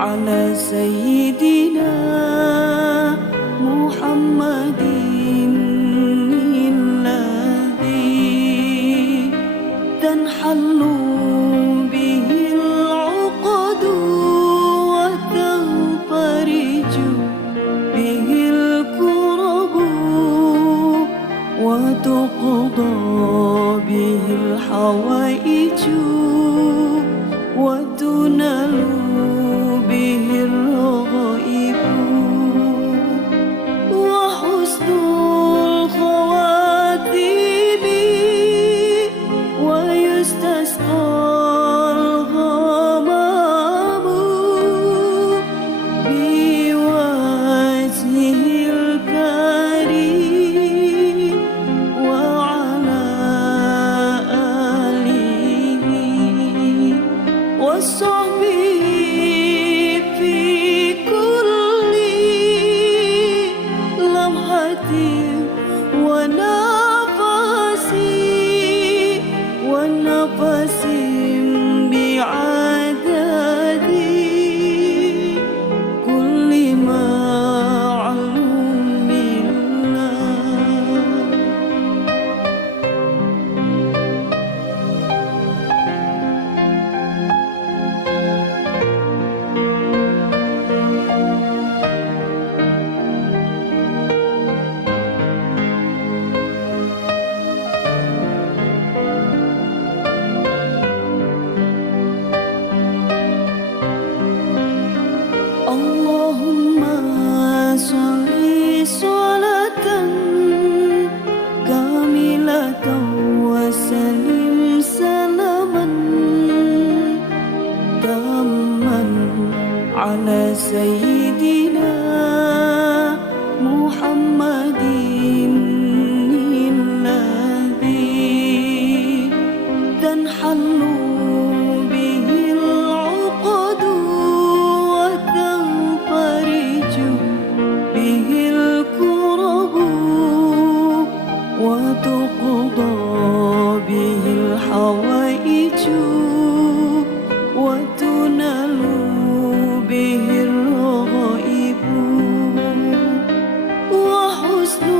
على سيدنا محمد الذي تنحل Lên suy. just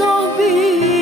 ছবি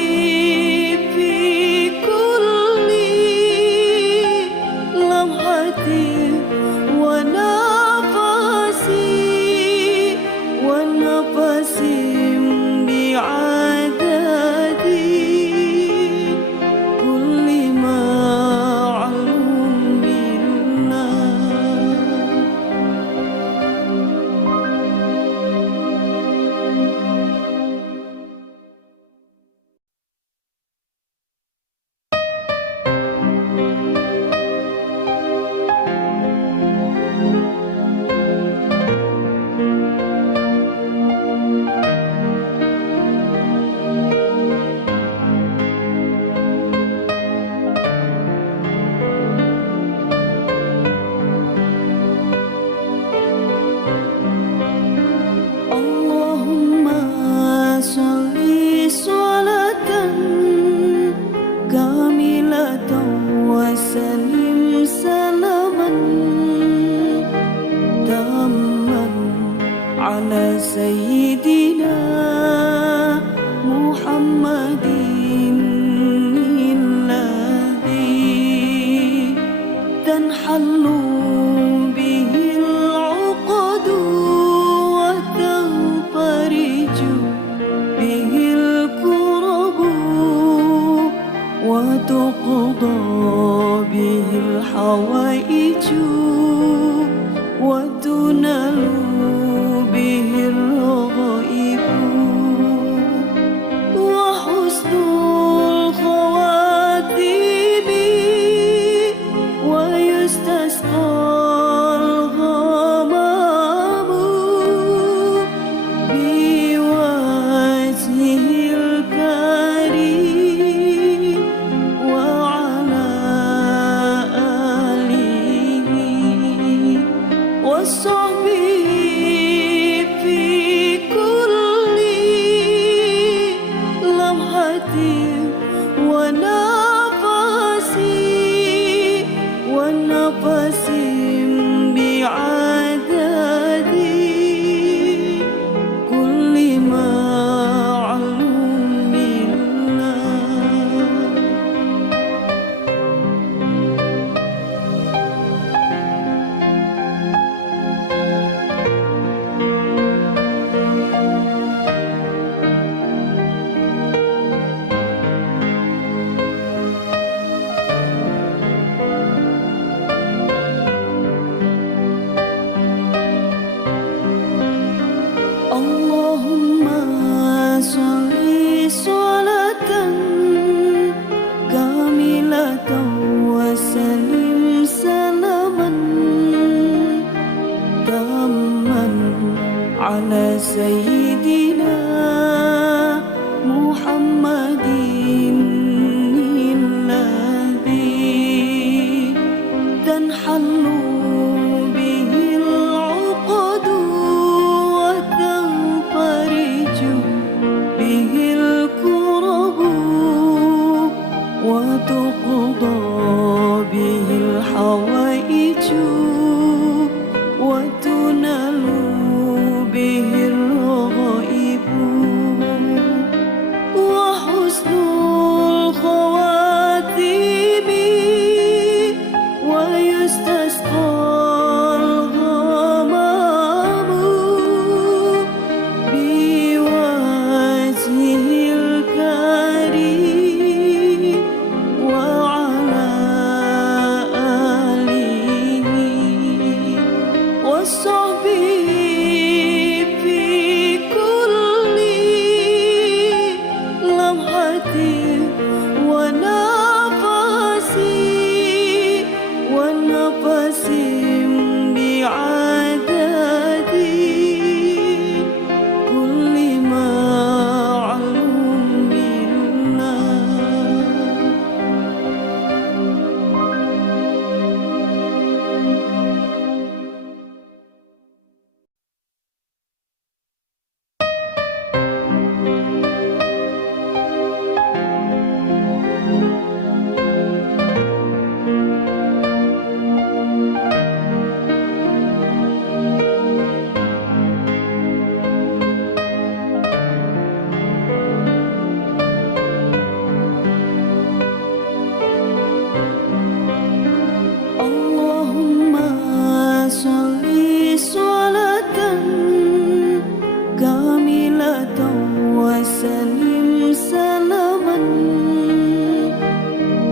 وسلم سلاما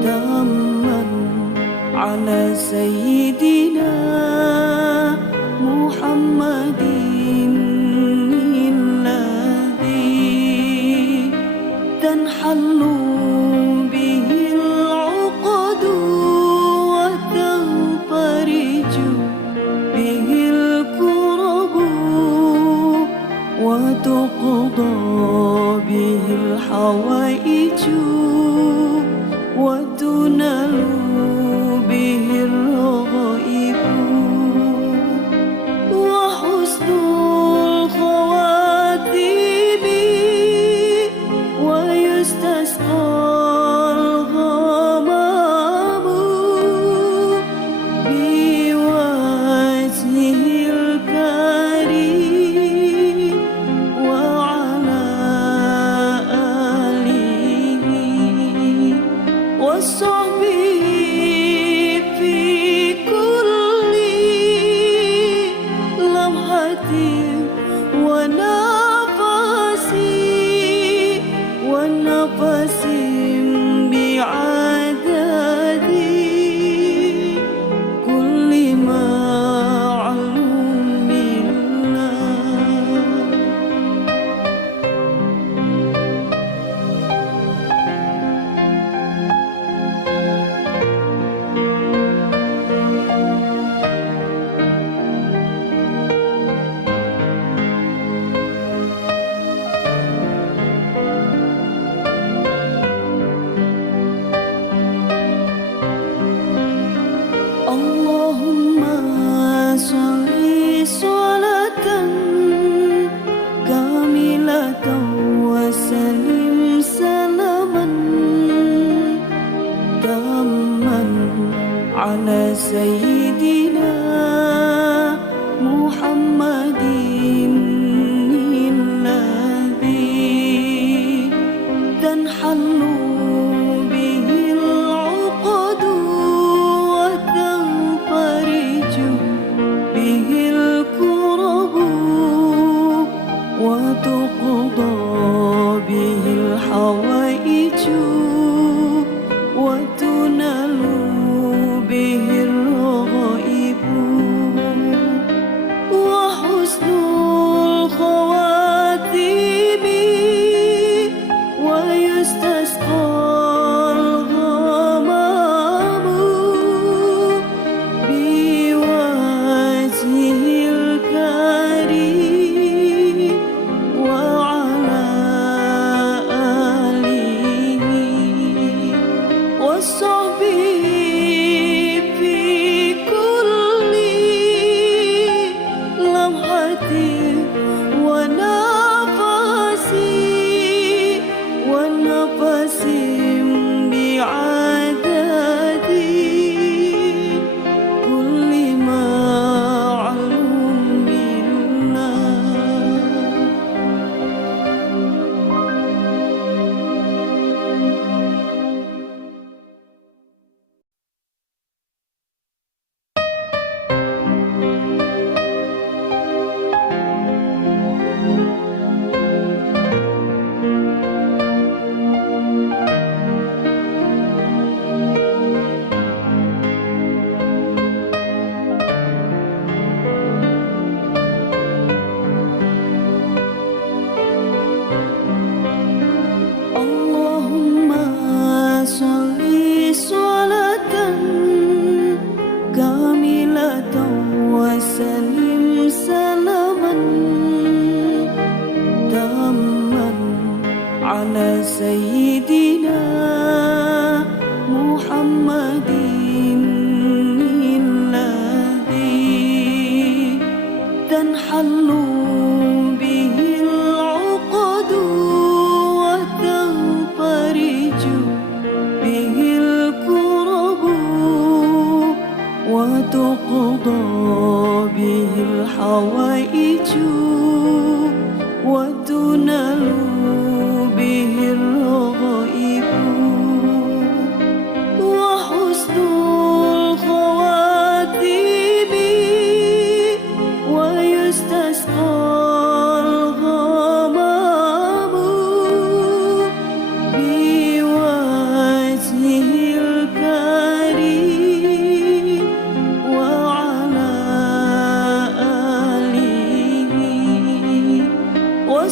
تاما على سيدنا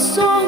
so